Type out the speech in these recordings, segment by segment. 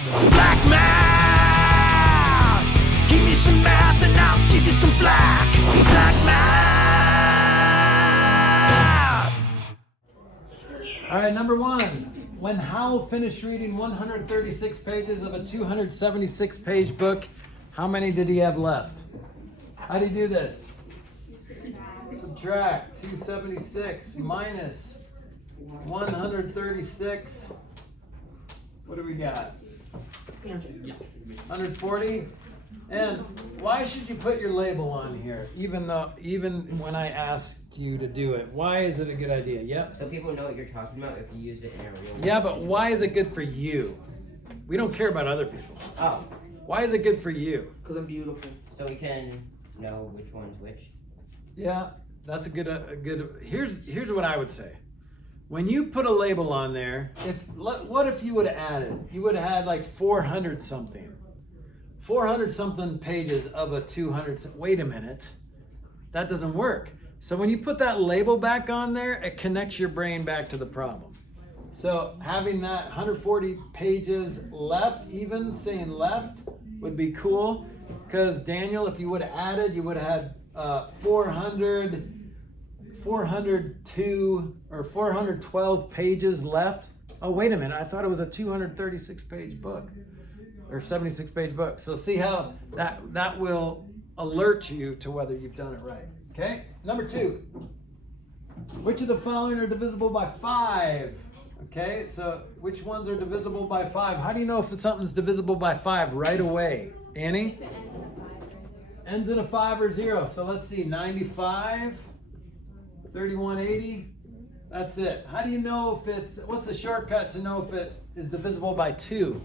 Flack math! Give me some math and I'll give you some flack. Flack math! All right, number 1. When Howell finished reading 136 pages of a 276-page book, how many did he have left? How do you do this? Subtract 276 minus 136. What do we got? 140. And why should you put your label on here, even when I asked you to do it? Why is it a good idea? Yep. So people know what you're talking about if you use it in a real. Yeah, but why is it good for you? We don't care about other people. Oh. Why is it good for you? Because I'm beautiful. So we can know which one's which. Yeah, that's a good. Here's what I would say. When you put a label on there, what if you would have added? You would have had like 400 something pages of a 200. Wait a minute, that doesn't work. So when you put that label back on there, it connects your brain back to the problem. So having that 140 pages left, even saying left, would be cool. Because Daniel, if you would have added, you would have had 402 or 412 pages left. Oh, wait a minute. I thought it was a 236 page book or 76 page book. So see how that will alert you to whether you've done it right. Okay. Number 2. Which of the following are divisible by 5? Okay. So which ones are divisible by 5? How do you know if something's divisible by 5 right away? Annie? If it ends in a 5 or 0. Ends in a 5 or 0. So let's see. 95. 3180. That's it. How do you know if what's the shortcut to know if it is divisible by 2?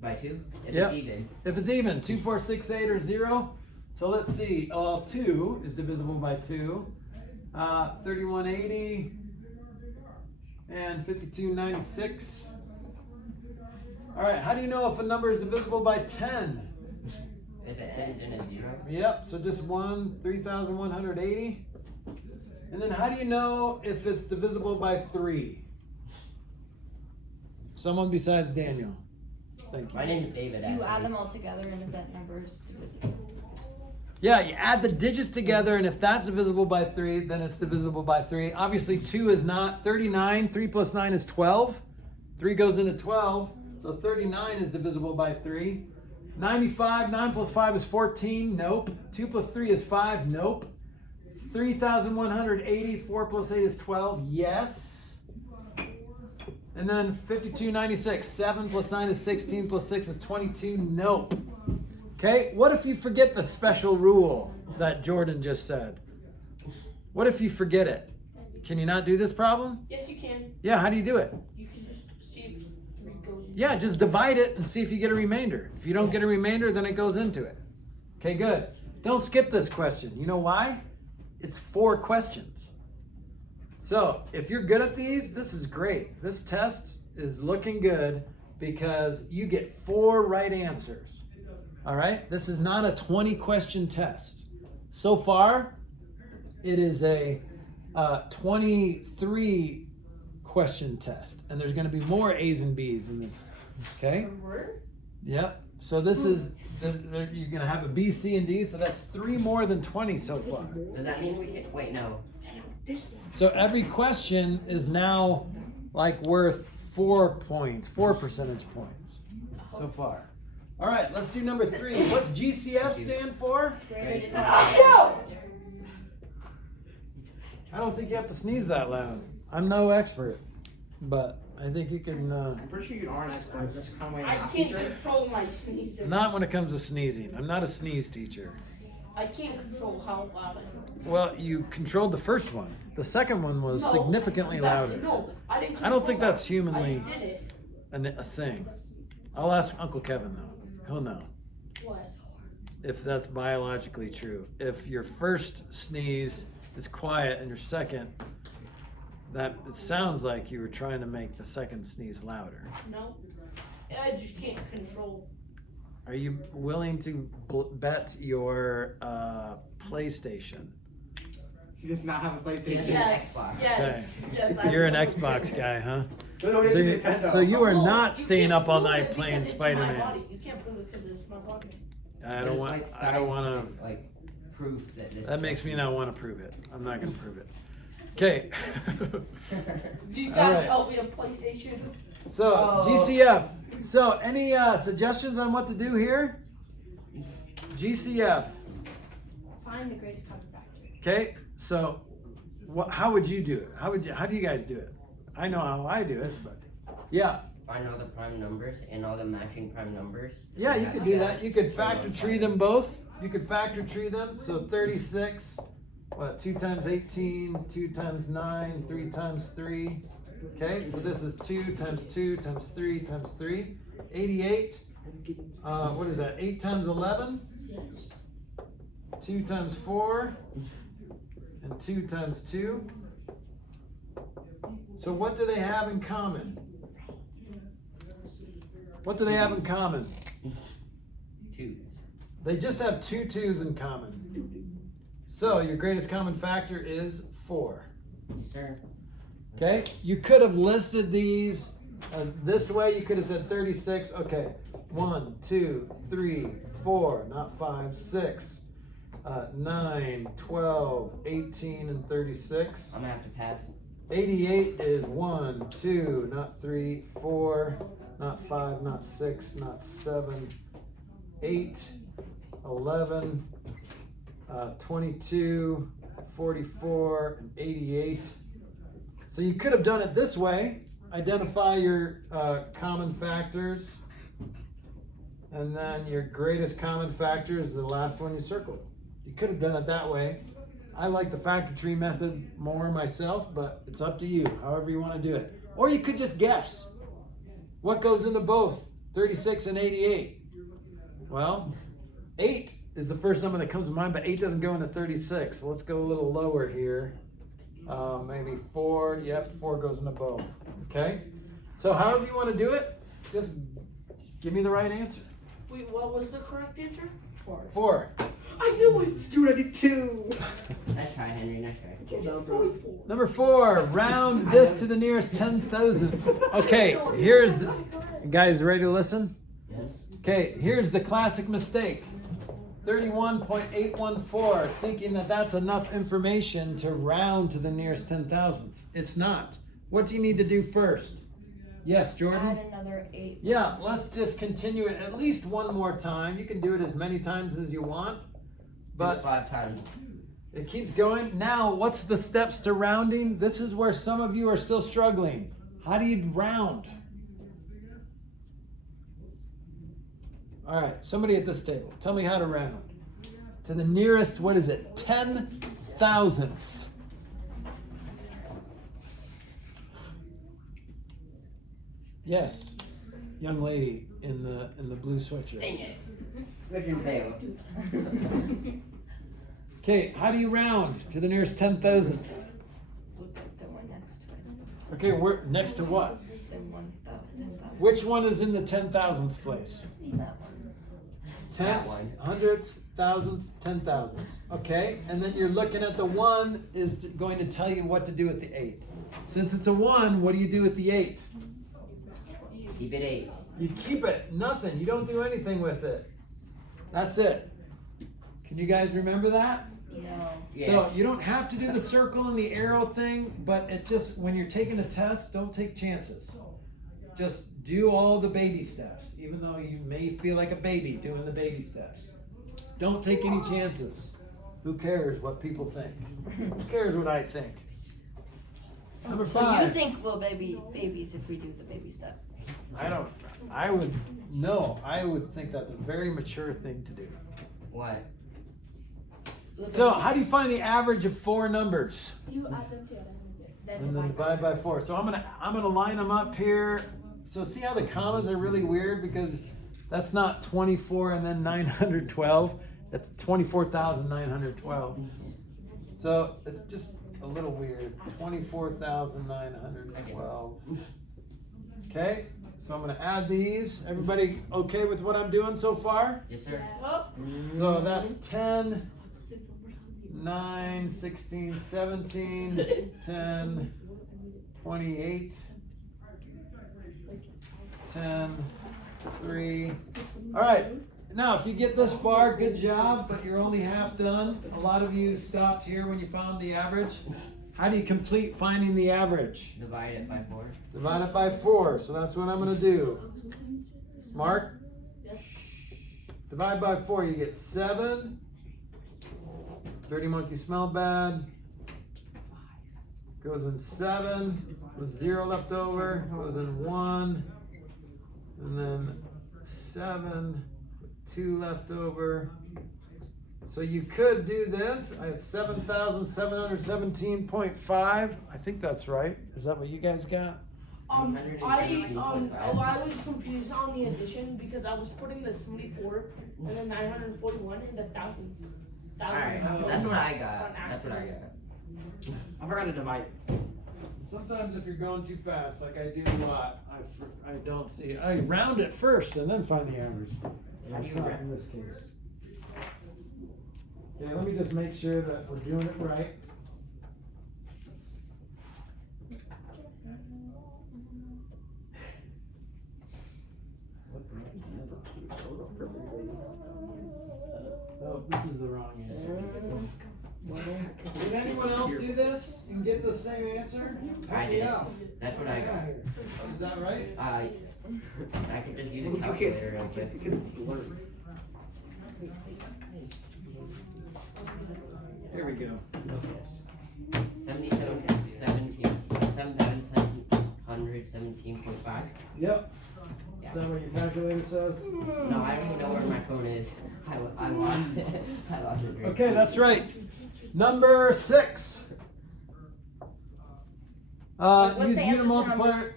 By 2? If Yep. it's even. If it's even, 2, 4, 6, 8, or 0. So let's see. 2 is divisible by 2. 3180 and 5296. All right. How do you know if a number is divisible by 10? If it ends in a 0. Yep, so just 3,180. And then how do you know if it's divisible by 3? Someone besides Daniel. Thank you. My name is David. You add them all together, and if that number is divisible. Yeah, you add the digits together, and if that's divisible by 3, then it's divisible by 3. Obviously, 2 is not. 39, 3 plus 9 is 12. 3 goes into 12, so 39 is divisible by 3. 95, 9 plus 5 is 14, nope. 2 plus 3 is 5, nope. 3,180, 4 plus 8 is 12, yes. And then 5296, 7 plus 9 is 16, plus 6 is 22, nope. Okay, what if you forget the special rule that Jordan just said? What if you forget it? Can you not do this problem? Yes, you can. Yeah, how do you do it? You can just see if 3 goes in. Yeah, just divide it and see if you get a remainder. If you don't get a remainder, then it goes into it. Okay, good. Don't skip this question. You know why? It's 4 questions. So if you're good at these, this is great. This test is looking good because you get 4 right answers. All right? This is not a 20-question test. So far, it is a 23-question test. And there's going to be more A's and B's in this. Okay? Yep. So this is, you're going to have a B, C, and D. So that's 3 more than 20 so far. Does that mean we can? Wait, no. So every question is now like worth 4 points, 4 percentage points so far. All right, let's do number 3. What's GCF stand for? I don't think you have to sneeze that loud. I'm no expert, but I think you can. I'm pretty sure you are an expert. That's kind of why I can't control my sneezing. Not when it comes to sneezing. I'm not a sneeze teacher. I can't control how loud I am. Well, you controlled the first one. The second one was significantly louder. No, I didn't. I don't think control that's that. humanly I did it. a thing. I'll ask Uncle Kevin though. He'll know What? if that's biologically true. If your first sneeze is quiet and your second, it sounds like you were trying to make the second sneeze louder. No, I just can't control. Are you willing to bet your PlayStation He does not have a He PlayStation. doesn't have an Xbox. Yes. I You're an know. Xbox guy, huh? No, he So has you, Nintendo. so you are Well, not you staying can't up all prove it night because playing it's my Spider-Man. body. You can't prove it because it's my body. I don't There's, want. like, I don't want scientific, like proof that this. to. That makes me not want to prove it. I'm not going to prove it. Okay. Do you All guys right. help me on PlayStation? So Oh. GCF. So any suggestions on what to do here? GCF. Find the greatest common factor. Okay. So, how would you do it? How do you guys do it? I know how I do it, but yeah. Find all the prime numbers and all the matching prime numbers. Yeah, you Yeah, could do yeah. that. You could factor tree them both. You could factor tree them. So 36, what, 2 times 18, 2 times 9, 3 times 3. Okay, so this is 2 times 2 times 3 times 3. 88. What is that? 8 times 11. 2 times 4. And 2 times 2. So what do they have in common? What do they have in common? 2s. They just have 2 2s in common. So your greatest common factor is 4. Yes, sir. Okay? You could have listed these this way. You could have said 36. Okay. 1, 2, 3, 4, not 5, 6, 9, 12, 18, and 36. I'm gonna have to pass. 88 is 1, 2, not 3, 4, not 5, not 6, not 7, 8, 11, 22, 44, and 88. So you could have done it this way. Identify your common factors, and then your greatest common factor is the last one you circled. You could have done it that way. I like the factor tree method more myself, but it's up to you, however you want to do it. Or you could just guess. What goes into both 36 and 88? Well, 8 is the first number that comes to mind, but 8 doesn't go into 36. So let's go a little lower here. Maybe 4. Yep, 4 goes into both. Okay? So however you want to do it, just give me the right answer. Wait, what was the correct answer? 4. I knew it. 292. Nice try, Henry. Nice try. 44. Number 4, round this to the nearest 10,000th. Okay, here's the, you guys ready to listen? Yes. Okay, here's the classic mistake. 31.814, thinking that that's enough information to round to the nearest 10,000th. It's not. What do you need to do first? Yes, Jordan? Add another 8. Yeah, let's just continue it at least one more time. You can do it as many times as you want, But but 5 times. it keeps going. Now, what's the steps to rounding? This is where some of you are still struggling. How do you round? All right, somebody at this table, tell me how to round. To the nearest, what is it, 10,000th. Yes, young lady in the blue sweatshirt. Dang it. Mission failed. Okay, how do you round to the nearest 10,000th? Look at the one next to it. Okay, we're next to what? The 1,000. Which one is in the 10,000th place? That one. That Tenths, one. hundredths, thousandths, 10,000ths. Okay, and then you're looking at the 1 is going to tell you what to do with the 8. Since it's a 1, what do you do with the 8? Keep it 8. You keep it, nothing. You don't do anything with it. That's it. Can you guys remember that? No. Yeah. So you don't have to do the circle and the arrow thing, but it just, when you're taking a test, don't take chances. Just do all the baby steps, even though you may feel like a baby doing the baby steps. Don't take any chances. Who cares what people think? Who cares what I think? Number So you 5. think we'll babies if we do the baby step? I would think that's a very mature thing to do. What? So how do you find the average of 4 numbers? You add them together. And then divide by 4. So I'm gonna line them up here. So see how the commas are really weird, because that's not 24 and then 912. That's 24,912. So it's just a little weird. 24,912. Okay. So I'm gonna add these. Everybody okay with what I'm doing so far? Yes, sir. Huh? So that's 10, 9, 16, 17, 10, 28, 10, 3. All right. Now, if you get this far, good job, but you're only half done. A lot of you stopped here when you found the average. How do you complete finding the average? Divide it by 4. Divide it by 4. So that's what I'm going to do. Mark? Divide by 4. You get 7. Dirty monkey smell bad. Goes in 7 with 0 left over. Goes in 1. And then 7 with 2 left over. So you could do this. I had 7,717.5. I think that's right. Is that what you guys got? I was confused on the addition because I was putting the 74 and then 941 and 1,000. Alright, that's what I got. That's what I got. I forgot to divide it. Sometimes if you're going too fast, like I do a lot, I don't see it. I round it first and then find the average. How do That's you not round? in this case. Okay, let me just make sure that we're doing it right. Oh, this is the wrong answer. Did anyone else do this and get the same answer? I did. That's what I got. Is that right? I could just use a You can't calculator real quick. learn. Here we go. 7,717.5. Yep. Yeah. Is that what your calculator says? No, I don't even know where my phone is. I lost it. I lost it. Okay, that's right. Number 6. What's Use the unit answer to multiplier.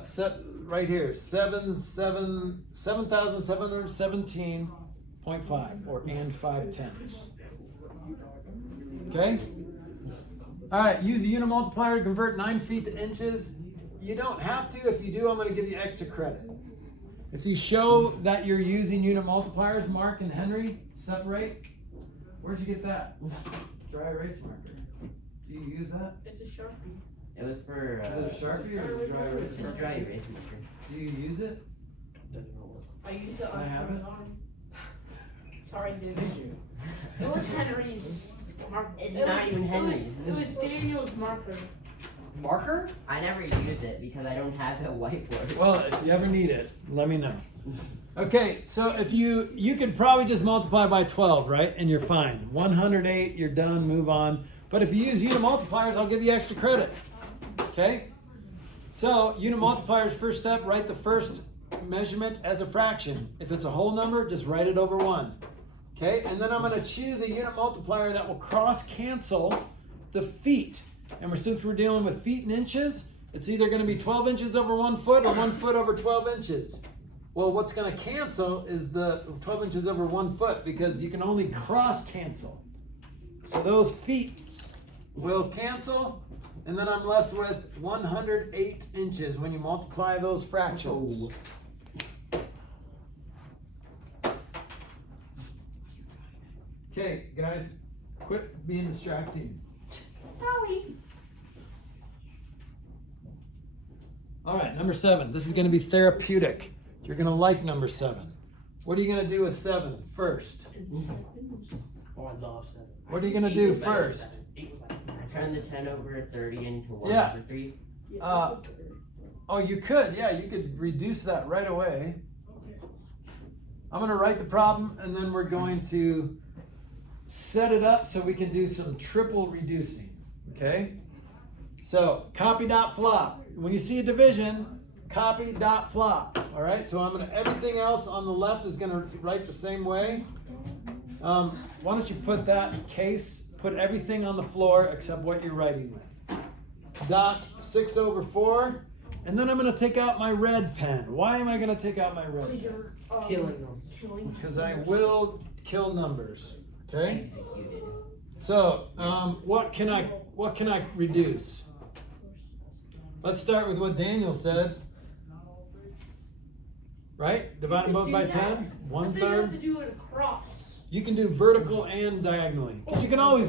Set right here. 7,717.5 or and 5/10. Okay. All right. Use a unit multiplier to convert 9 feet to inches. You don't have to. If you do, I'm going to give you extra credit. If you show that you're using unit multipliers, Mark and Henry, separate. Where'd you get that? Dry erase marker. Do you use that? It's a Sharpie. It was for. Is it a Sharpie or a dry erase It's a marker? dry erase marker. Do you use it? I used it Can I on have it? Sorry, dude. Thank you. It was Henry's marker. It's not even Henry's. It was Daniel's marker. Marker? I never use it because I don't have a whiteboard. Well, if you ever need it, let me know. Okay, so if you could probably just multiply by 12, right? And you're fine. 108, you're done, move on. But if you use unit multipliers, I'll give you extra credit. Okay? So, unit multipliers, first step, write the first measurement as a fraction. If it's a whole number, just write it over 1. Okay? And then I'm going to choose a unit multiplier that will cross cancel the feet. And since we're dealing with feet and inches, it's either going to be 12 inches over 1 foot or 1 foot over 12 inches. Well, what's going to cancel is the 12 inches over 1 foot because you can only cross cancel. So those feet will cancel, and then I'm left with 108 inches when you multiply those fractions. Okay, guys, quit being distracting. Sorry. All right, number 7. This is going to be therapeutic. You're going to like number 7. What are you going to do with 7 first? What are you going to do first? I turned the 10 over 30 into 1 Yeah. over 3. Oh, you could. Yeah, you could reduce that right away. I'm going to write the problem, and then we're going to set it up so we can do some triple reducing. Okay? So, copy dot flop. When you see a division, copy dot flop. All right? So everything else on the left is going to write the same way. Why don't you put that case, put everything on the floor except what you're writing with. Dot 6 over 4. And then I'm going to take out my red pen. Why am I going to take out my red Because pen? you're Killing them. Because I will kill numbers. Okay? Executed. So, what can I reduce? Let's start with what Daniel said. Right? Divide them both by 10. But then you have to do it across. You can do vertical and diagonally. But you can always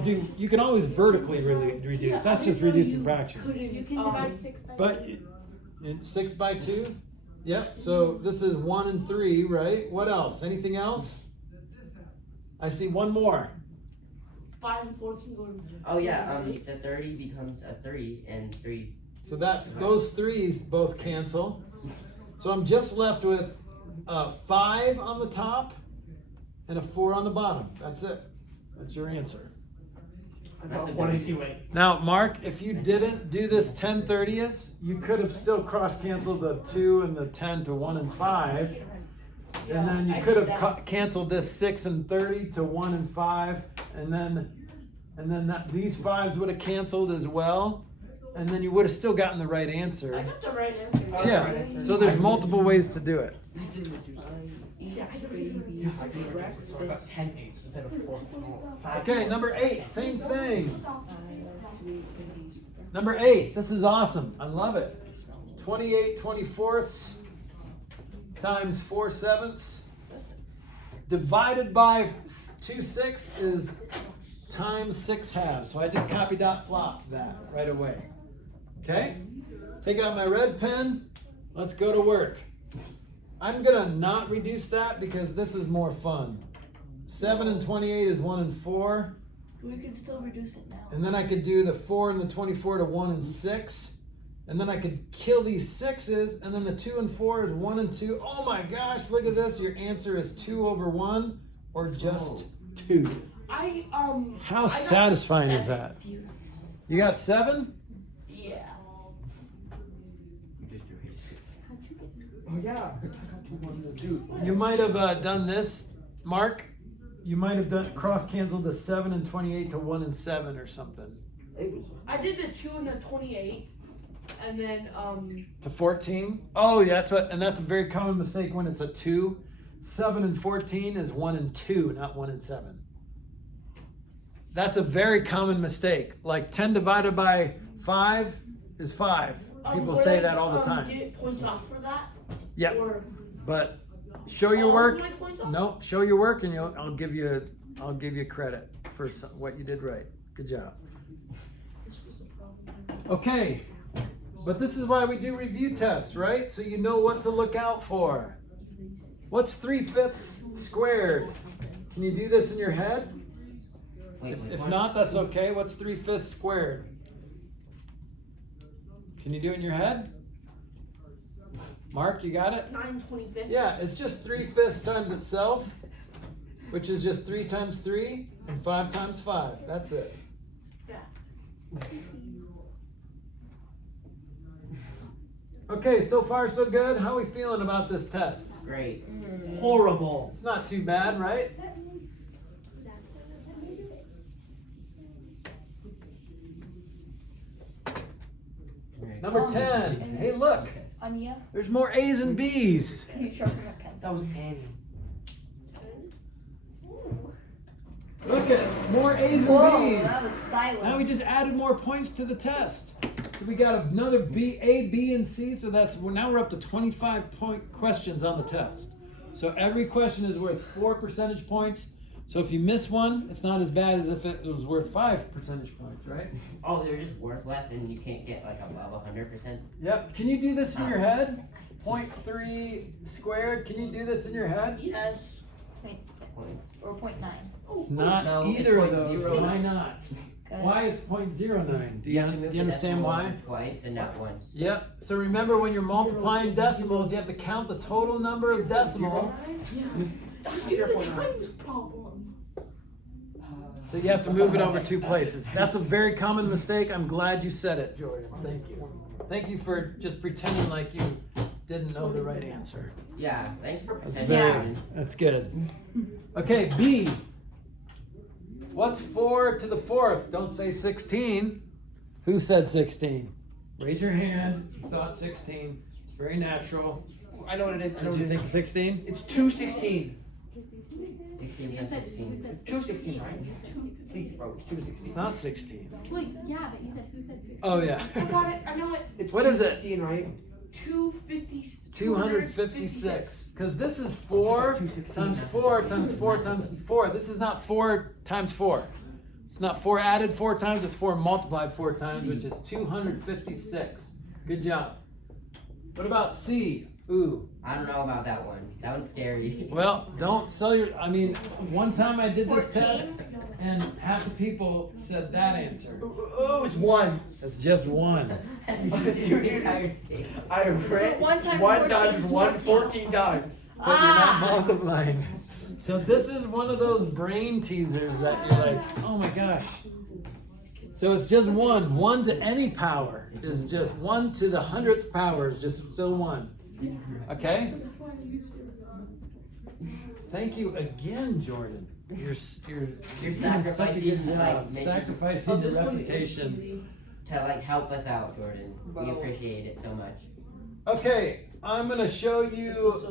vertically really reduce. That's just reducing fractions. You can divide 6 by But 2. in 6 by 2? Yep, so this is 1 and 3, right? What else? Anything else? I see one more. 5 and 4 can go to Oh yeah, the 30 becomes a 3 and 3. So those 3's both cancel. So I'm just left with 5 on the top and a 4 on the bottom. That's it. That's your answer. That's a 188. Now, Mark, if you didn't do this 10/30ths, you could have still cross-canceled the 2 and the 10 to 1 and 5. And then you could have canceled this 6 and 30 to 1 and 5. And then these 5's would have canceled as well. And then you would have still gotten the right answer. I got the right answer. Yeah, so there's multiple ways to do it. Yeah, I don't So I got 10 eighths instead of 4. Okay, number 8, same thing. Number 8, this is awesome. I love it. 28 24ths times 4 sevenths divided by 2 6 is times 6 halves. So I just copy dot flop that right away. Okay? Take out my red pen. Let's go to work. I'm gonna not reduce that because this is more fun. 7 and 28 is 1 and 4. We can still reduce it now. And then I could do the 4 and the 24 to 1 and 6. And then I could kill these 6's, and then the 2 and 4 is 1 and 2. Oh my gosh, look at this. Your answer is 2 over 1 or just 2. How satisfying is that? You got 7? Yeah. You just erased it. How'd you get Oh yeah. You might have done this, Mark. You might have done cross-canceled the 7 and 28 to 1 and 7 or something. I did the 2 and the 28, and then To 14? Oh, yeah, that's a very common mistake when it's a 2. 7 and 14 is 1 and 2, not 1 and 7. That's a very common mistake. Like 10 divided by 5 is 5. People say that all the time. Get points off for that. Yep. Or But show your all work. of my points off? No, show your work, and I'll give you credit for what you did right. Good job. This was the problem. Okay, but this is why we do review tests, right? So you know what to look out for. What's 3/5 squared? Can you do this in your head? Wait, If not, that's okay. What's 3/5 squared? Can you do it in your head? Mark, you got it? 9/25. Yeah, it's just 3/5 times itself, which is just 3 times 3 and 5 times 5. That's it. Yeah. Okay, so far so good. How are we feeling about this test? Great. Horrible. It's not too bad, right? Number 10. Hey, look. Anya, There's more A's and B's. can you sharpen my pencil? That was Annie. Look at more A's Whoa, and B's. that was silent. Now we just added more points to the test. So we got another B, A, B, and C. So now we're up to 25-point questions on the test. So every question is worth 4 percentage points. So if you miss one, it's not as bad as if it was worth 5 percentage points, right? Oh, they're just worth less and you can't get like above 100%? Yep. Can you do this in your head? 0.3 squared. Can you do this in your head? Yes. 0.6 or 0.9. It's not No, it's either of those. 0.09. Why not? Why is 0.09? Do you have to move the understand decimal why? twice and not once. Yep. So remember, when you're multiplying decimals, you have to count the total number of decimals. Yeah. That's the times problem. So you have to move it over 2 places. That's a very common mistake. I'm glad you said it, George. Thank you. Thank you for just pretending like you didn't know the right answer. Yeah, thanks for That's pretending. That's good. Okay, B. What's 4 to the 4th? Don't say 16. Who said 16? Raise your hand if you thought 16. It's very natural. I know what it is. I know Did you what it think 16? is. It's 216. 16 times 16. 216, right? Please, bro. It's 216. It's not 16. Wait, yeah, but you said who said 16? Oh, yeah. I got it. I know it. It's What is it? 216, right? 250. 256. Because this is 4 times 4 times 4 times 4. This is not 4 times 4. It's not 4 added 4 times, it's 4 multiplied 4 times, which is 256. Good job. What about C? Ooh. I don't know about that one. That one's scary. Well, don't sell your, I mean, one time I did this 14? test and half the people said that answer. Oh, it's 1. It's just 1. Your entire thing. I read One times 1 14 times is 1 14. 14 times. But you're not multiplying. So this is one of those brain teasers that you're like, oh my gosh. So it's just 1. 1 to any power is just 1 to the 100th power is just still 1. Okay? Thank you again, Jordan. You're doing such a sacrificing, good job. like, making- Sacrificing your This one is reputation. easy. To like help us out, Jordan. We Bro. appreciate it so much. Okay, I'm gonna show you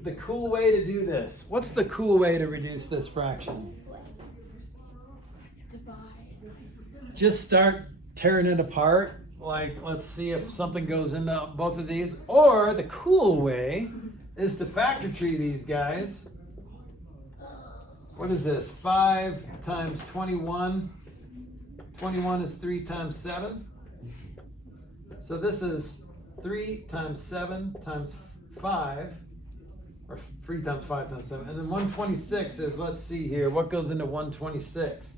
the cool way to do this. What's the cool way to reduce this fraction? Divide. Just start tearing it apart. Like, let's see if something goes into both of these. Or the cool way is to factor tree these guys. What is this? 5 times 21. 21 is 3 times 7. So this is 3 times 7 times 5. Or 3 times 5 times 7. And then 126 is, let's see here, what goes into 126?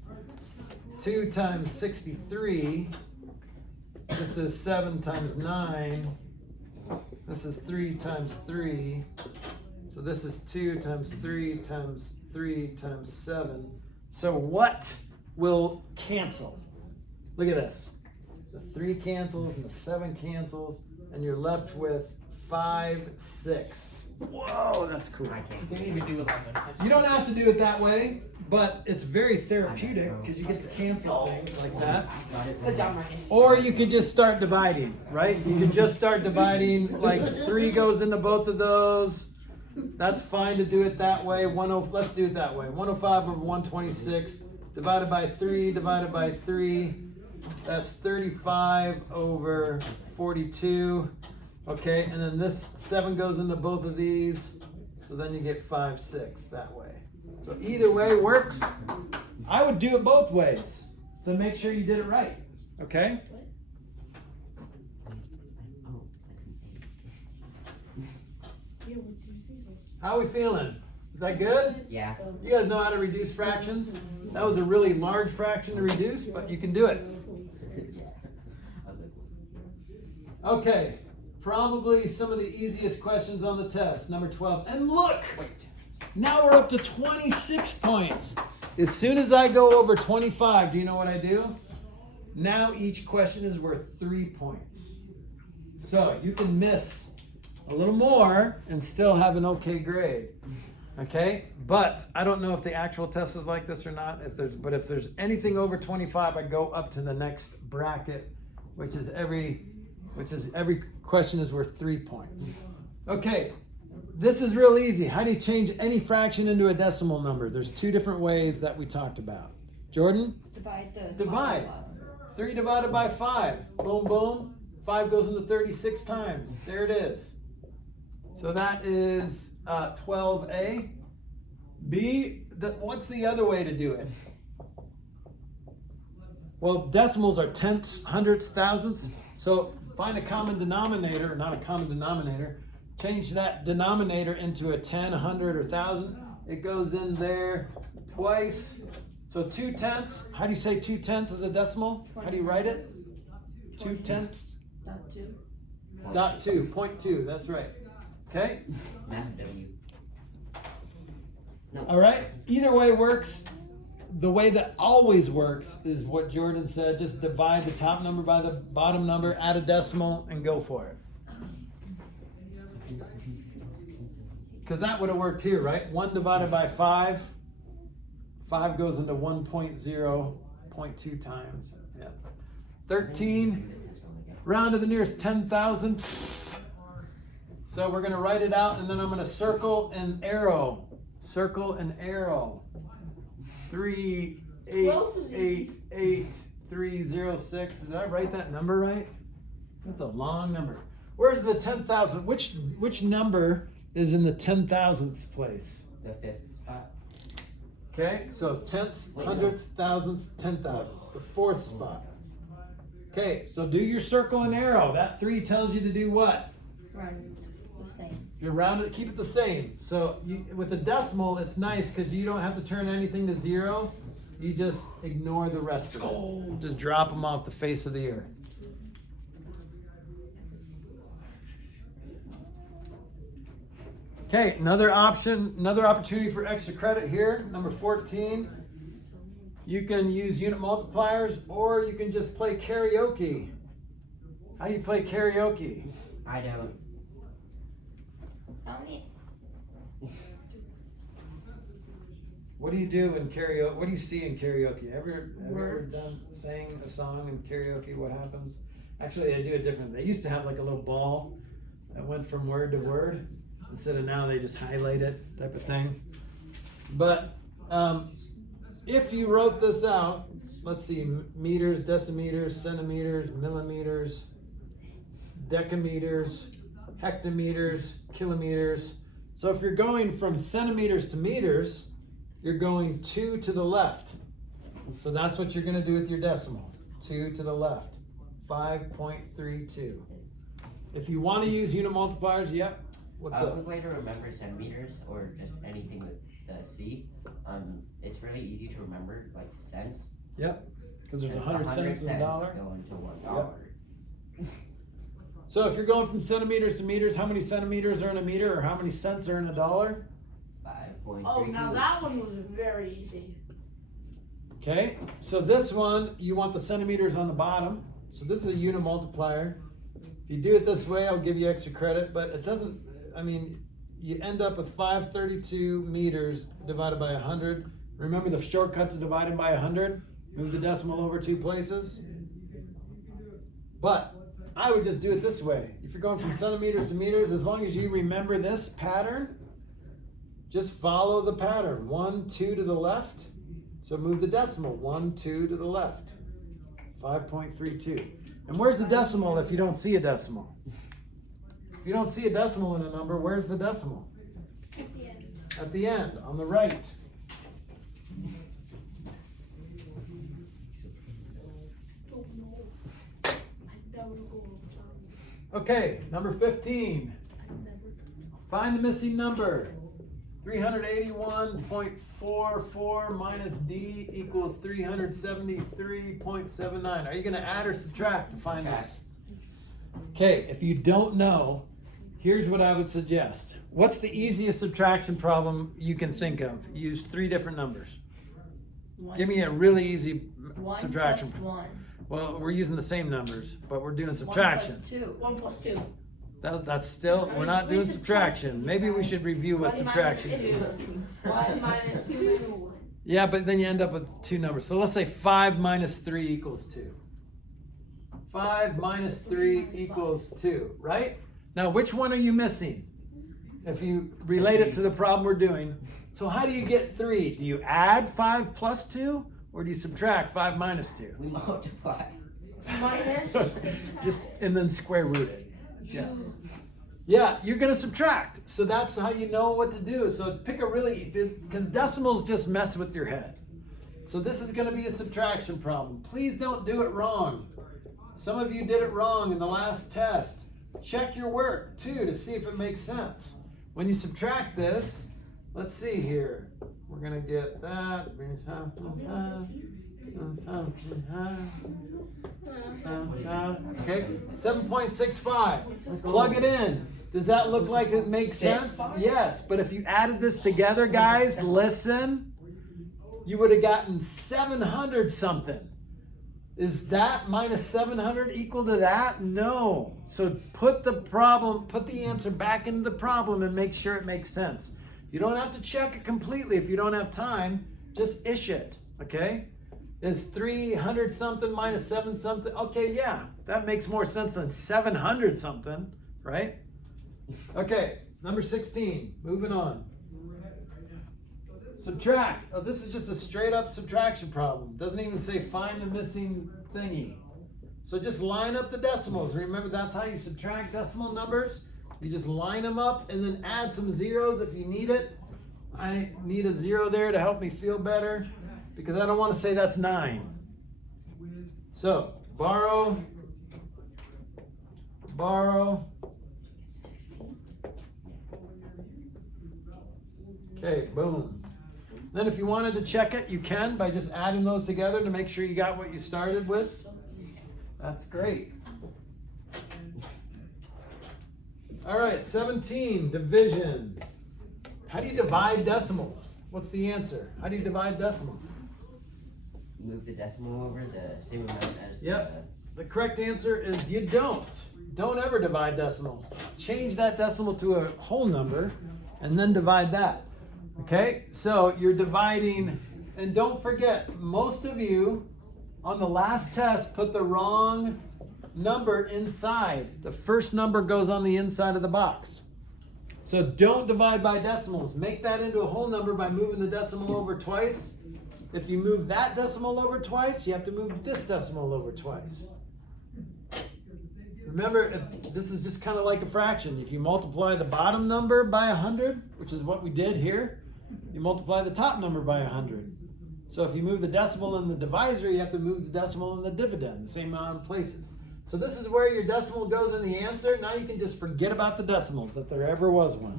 2 times 63. This is 7 times 9. This is 3 times 3. So this is 2 times 3 times 3 times 7. So what will cancel? Look at this. The 3 cancels and the 7 cancels, and you're left with 5, 6. Whoa, that's cool. I can't. You can't even do 11. You don't have to do it that way, but it's very therapeutic because you get to cancel things like that. Good job, Marcus. Or you could just start dividing, right? You can just start dividing, like 3 goes into both of those. That's fine to do it that way. Let's do it that way. 105 over 126 divided by 3 divided by 3. That's 35 over 42. Okay, and then this 7 goes into both of these. So then you get 5, 6 that way. So either way works. I would do it both ways to make sure you did it right. Okay? How are we feeling? Is that good? Yeah. You guys know how to reduce fractions? That was a really large fraction to reduce, but you can do it. Okay, probably some of the easiest questions on the test, number 12. And look, now we're up to 26 points. As soon as I go over 25, do you know what I do? Now each question is worth 3 points. So you can miss a little more and still have an okay grade. Okay, but I don't know if the actual test is like this or not. But if there's anything over 25, I go up to the next bracket, which is every question is worth 3 points. Okay, this is real easy. How do you change any fraction into a decimal number? There's 2 different ways that we talked about. Jordan? Divide the Divide. 3 divided by 5. Boom, boom. 5 goes into 36 times. There it is. So that is 12A. B, what's the other way to do it? Well, decimals are tenths, hundredths, thousandths. So find a common denominator, or not a common denominator. Change that denominator into a 10, 100, or 1,000. It goes in there twice. So 2 tenths. How do you say 2 tenths is a decimal? How do you write it? 2 tenths. Dot 2. 0.2. That's right. Okay. Math W. No. All right. Either way works. The way that always works is what Jordan said. Just divide the top number by the bottom number, add a decimal, and go for it. Because that would have worked here, right? 1 divided by 5. 5 goes into 1.0.2 times. Yeah. 13. Round to the nearest 10,000. So we're going to write it out, and then I'm going to circle an arrow. Circle an arrow. 3, 8, 8, 8, 3, 0, 6. Did I write that number right? That's a long number. Where's the 10,000? Which number is in the 10,000ths place? The 5th spot. Okay, so tenths, hundredths, thousandths, 10,000ths. The 4th spot. Okay, so do your circle and arrow. That 3 tells you to do what? Right. The same. You round it, keep it the same. So with the decimal, it's nice because you don't have to turn anything to 0. You just ignore the rest of it. Just drop them off the face of the earth. Okay, another opportunity for extra credit here. Number 14. You can use unit multipliers or you can just play karaoke. How do you play karaoke? I don't. How many? What do you do in karaoke? What do you see in karaoke? Have you ever done sang a song in karaoke? What happens? Actually, they do it different. They used to have like a little ball that went from word to word. Instead of now, they just highlight it, type of thing. But if you wrote this out, let's see, meters, decimeters, centimeters, millimeters, decameters, hectometers, kilometers. So if you're going from centimeters to meters, you're going 2 to the left. So that's what you're going to do with your decimal. 2 to the left. 5.32. If you want to use unit multipliers, yep. What's A up? good way to remember centimeters or just anything with the C, it's really easy to remember, like cents. Yep. Because there's 100 cents in a dollar. Go into $1. So if you're going from centimeters to meters, how many centimeters are in a meter or how many cents are in a dollar? 5.32. Oh, now that one was very easy. Okay, so this one, you want the centimeters on the bottom. So this is a unit multiplier. If you do it this way, I'll give you extra credit, but it doesn't, I mean, you end up with 532 meters divided by 100. Remember the shortcut to dividing by 100? Move the decimal over 2 places. But I would just do it this way. If you're going from centimeters to meters, as long as you remember this pattern, just follow the pattern. 1, 2 to the left. So move the decimal. 1, 2 to the left. 5.32. And where's the decimal if you don't see a decimal? If you don't see a decimal in a number, where's the decimal? At the end. At the end, on the right. Okay, number 15. Find the missing number. 381.44 minus D equals 373.79. Are you going to add or subtract to find this? Okay, if you don't know, here's what I would suggest. What's the easiest subtraction problem you can think of? Use 3 different numbers. Give me a really easy subtraction. 1 plus 1. Well, we're using the same numbers, but we're doing subtraction. 1 plus 2. 1 plus 2. That's still, we're not doing subtraction. Maybe we should review what 1 subtraction minus is. 2. 1 minus 2 minus 1. Yeah, but then you end up with 2 numbers. So let's say 5 minus 3 equals 2. 5 minus 3 equals 2, right? Now, which one are you missing? If you relate it to the problem we're doing. So how do you get 3? Do you add 5 plus 2? Or do you subtract 5 minus 2? We multiply. Minus. Just, and then square root it. Yeah. Yeah, you're going to subtract. So that's how you know what to do. So pick a really, because decimals just mess with your head. So this is going to be a subtraction problem. Please don't do it wrong. Some of you did it wrong in the last test. Check your work too to see if it makes sense. When you subtract this, let's see here. We're going to get that. Okay, 7.65. Plug it in. Does that look like it makes sense? Yes, but if you added this together, guys, listen, you would have gotten 700 something. Is that minus 700 equal to that? No. So put the answer back into the problem and make sure it makes sense. You don't have to check it completely if you don't have time. Just ish it, okay? Is 300 something minus 7 something? Okay, yeah, that makes more sense than 700 something, right? Okay, number 16, moving on. Subtract. Oh, this is just a straight up subtraction problem. Doesn't even say find the missing thingy. So just line up the decimals. Remember, that's how you subtract decimal numbers. You just line them up and then add some zeros if you need it. I need a 0 there to help me feel better because I don't want to say that's 9. So borrow. Okay, boom. Then if you wanted to check it, you can by just adding those together to make sure you got what you started with. That's great. All right, 17, division. How do you divide decimals? What's the answer? How do you divide decimals? Move the decimal over the same amount as Yep. The correct answer is you don't. Don't ever divide decimals. Change that decimal to a whole number and then divide that. Okay? So you're dividing, and don't forget, most of you on the last test put the wrong number inside. The first number goes on the inside of the box. So don't divide by decimals. Make that into a whole number by moving the decimal over twice. If you move that decimal over twice, you have to move this decimal over twice. Remember, if this is just kind of like a fraction. If you multiply the bottom number by 100, which is what we did here, you multiply the top number by 100. So if you move the decimal in the divisor, you have to move the decimal in the dividend, the same amount of places. So this is where your decimal goes in the answer. Now you can just forget about the decimals, that there ever was one.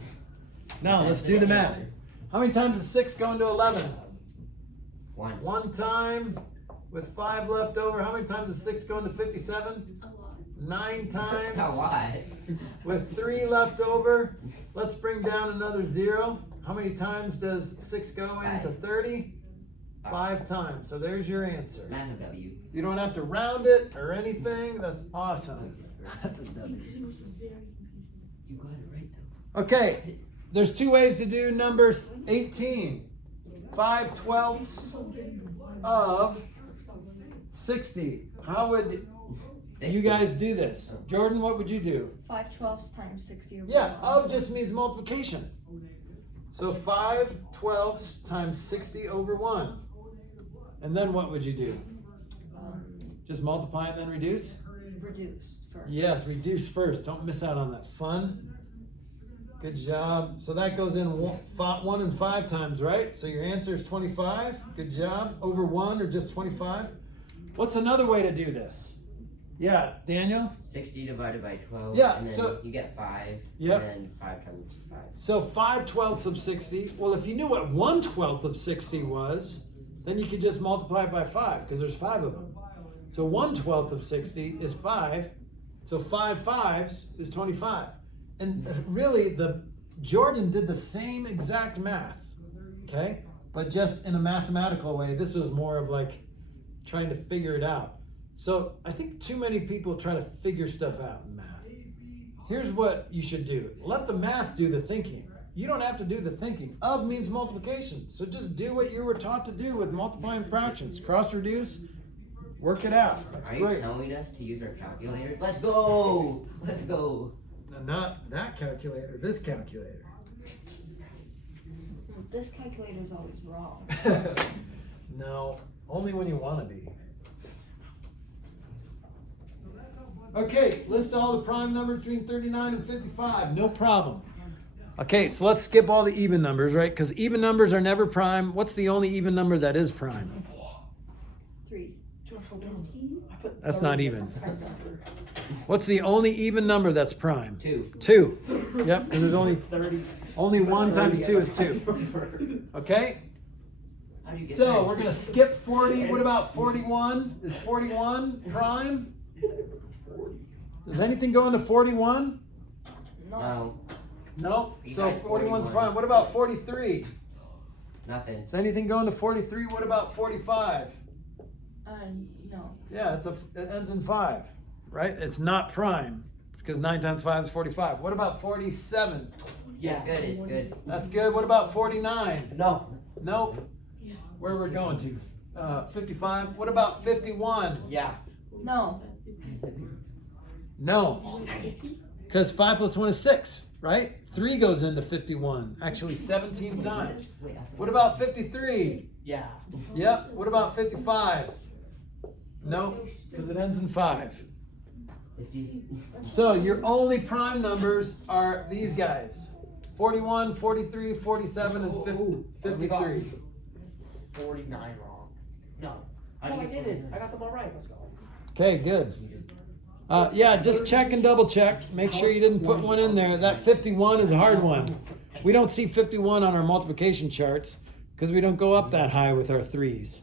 Now let's do the math. How many times does 6 go into 11? Once. One time with 5 left over. How many times does 6 go into 57? 9 times. A lot. With 3 left over. Let's bring down another 0. How many times does 6 go into 30? 5 times. So there's your answer. Massive W. You don't have to round it or anything. That's awesome. That's a W. You got it right though. Okay, there's 2 ways to do numbers 18. 5/12 of 60. How would you guys do this? Jordan, what would you do? 5/12 times 60 over Yeah, 1. of just means multiplication. So 5/12 times 60 over 1. And then what would you do? Just multiply and then reduce? Reduce first. Yes, reduce first. Don't miss out on that fun. Good job. So that goes in 1 and 5 times, right? So your answer is 25. Good job. Over 1 or just 25. What's another way to do this? Yeah, Daniel? 60 divided by 12. Yeah, And then so- you get 5. Yep. And then 5 times 5. So 5/12 of 60. Well, if you knew what 1/12 of 60 was, then you could just multiply it by 5 because there's 5 of them. So 1/12 of 60 is 5. So 5 5s is 25. And really, Jordan did the same exact math, okay? But just in a mathematical way. This was more of like trying to figure it out. So I think too many people try to figure stuff out in math. Here's what you should do. Let the math do the thinking. You don't have to do the thinking. Of means multiplication. So just do what you were taught to do with multiplying fractions. Cross reduce, work it out. That's Are you great. telling us to use our calculators? Let's go! Let's go! Now, not that calculator, this calculator. Well, this calculator is always wrong. No, only when you want to be. Okay, list all the prime numbers between 39 and 55. No problem. Okay, so let's skip all the even numbers, right? Because even numbers are never prime. What's the only even number that is prime? 3. That's not even. What's the only even number that's prime? 2. 2. Yep, because there's only 30. 1 times 2 is 2. Okay? How do you get So that? we're going to skip 40. What about 41? Is 41 prime? Does anything go into 41? No. No. So Besides 41's 41. prime. What about 43? Nothing. Does anything go into 43? What about 45? No. Yeah, it ends in 5, right? It's not prime because 9 times 5 is 45. What about 47? Yeah. It's good, it's good. That's good. What about 49? No. Nope. Where we're going to? 55. What about 51? Yeah. No. No. Because 5 plus 1 is 6, right? 3 goes into 51. Actually, 17 times. Wait, I What about 53? Yeah. Yep. What about 55? Nope. because it ends in 5. 50. So your only prime numbers are these guys. 41, 43, 47, and 53. 49 wrong. No. How No, do I you get did it. 49? I got them all right. Let's go. Okay, good. Yeah, just check and double check. Make sure you didn't put one in there. That 51 is a hard one. We don't see 51 on our multiplication charts because we don't go up that high with our 3s.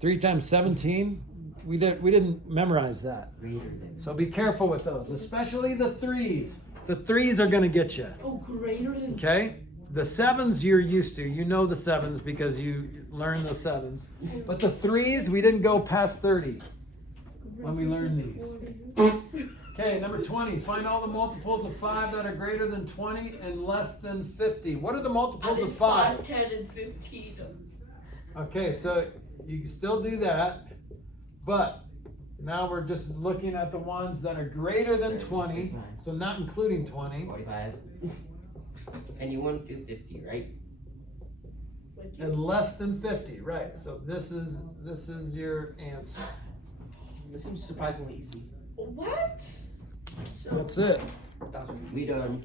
3 times 17, we didn't memorize that. Greater than. So be careful with those, especially the 3s. The 3s are gonna get you. Oh, greater than. Okay? The 7s you're used to. You know the 7s because you learn the 7s. But the 3s, we didn't go past 30 when we learned these. Okay, number 20. Find all the multiples of 5 that are greater than 20 and less than 50. What are the I multiples did of 5? 5, 10, and 15. Okay, so you can still do that. But now we're just looking at the ones that are greater than 20. So not including 20. 45. And you want to do 50, right? And less than 50, right? So this is your answer. This seems surprisingly easy. What? That's it. That's what We done.